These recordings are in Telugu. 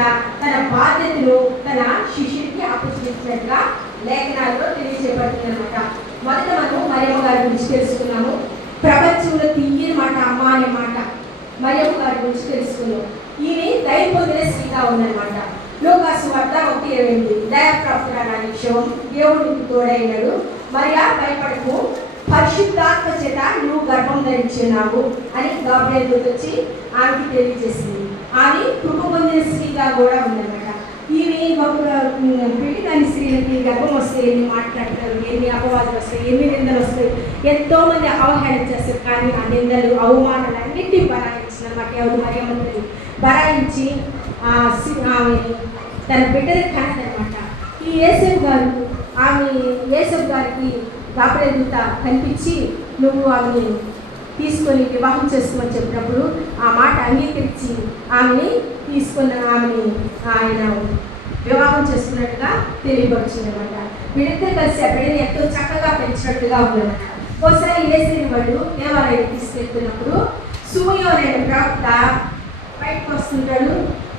కూడా తన బాధ్యతను తన శిష్యుడికి అప్పగించినట్టుగా లేఖనాల్లో తెలియజేయబడుతుందన్నమాట. మొదట మనం మరియమ్మ గారి గురించి తెలుసుకున్నాము. ప్రపంచంలో తీయని మాట అమ్మ అనే మాట మరియమ్మ గారి గురించి తెలుసుకున్నాం. ఈమె దయ పొందిన స్త్రీగా ఉందన్నమాట. లూకాసు వార్త 1:28 దయాప్రాప్తురాలు అనే విషయం దేవుడికి తోడైనాడు. మరియా భయపడకు, పరిశుద్ధాత్మ చేత నువ్వు గర్భం ధరించున్నావు అని గాబ్రియల్ దూత వచ్చి ఆమెకి తెలియజేసింది. ఆమె కృప పొందిన స్త్రీగా కూడా ఉందన్నమాట. ఈమె ఒక పెళ్లి కాని స్త్రీలకి గర్భం వస్తే ఎన్ని మాట్లాడతారు, ఎన్ని అపవాదాలు వస్తాయి, ఎన్ని నిందలు వస్తాయి, ఎంతో మంది అవహేళన చేస్తారు. కానీ ఆ నిందలు అవమానాలు అన్నింటినీ బరాయించినమాట. ఎవరు మరియమ్మ తల్లి బరాయించి ఆమె తన బిడ్డని కనదనమాట. ఈ యేసేపు గారికి గాబ్రియల్ దూత కనిపించి నువ్వు ఆమెని తీసుకొని వివాహం చేసుకోమని చెప్పినప్పుడు ఆ మాట అంగీకరించి ఆమెని ఆయన వివాహం చేసుకున్నట్టుగా తెలియపరిచిందనమాట. వీళ్ళిద్దరు కలిసి ఆ బిడ్డని ఎంతో చక్కగా పెంచినట్టుగా ఉందన్నమాట. ఒకసారి యేసేని వాళ్ళు దేవాలయానికి తీసుకెళ్తున్నప్పుడు సుమయోన్ అనే ప్రవక్త బయటకు వస్తుంటాడు,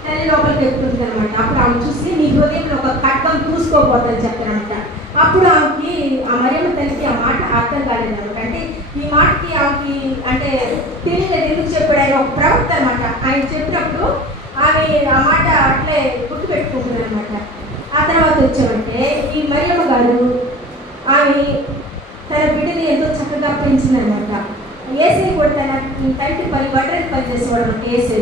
తల్లి లోపలికి ఎక్కుతుంది అనమాట. అప్పుడు ఆమె చూసి నీ హృదయంలో ఒక ఖడ్గం చూసుకోపోతుందని చెప్తారనమాట. అప్పుడు ఆమెకి ఆ మరియమ్మ తల్లికి ఆ మాట అర్థం కాలేదనమాట. అంటే ఈ మాటకి ఆమెకి అంటే తెలియలేదు, ఎందుకు చెప్పాడు, ఆయన ఒక ప్రవక్త అనమాట. ఆయన చెప్పినప్పుడు ఆమె ఆ మాట అట్లే గుర్తు పెట్టుకుంటుంది అనమాట. ఆ తర్వాత వచ్చామంటే ఈ మరియమ్మ గారు ఆమె తన బిడ్డని ఎంతో చక్కగా పెంచిందనమాట. ఏసై కూడా తన తండ్రి పని ఒంటరి పని చేసేవాడు అనమాట. ఏసై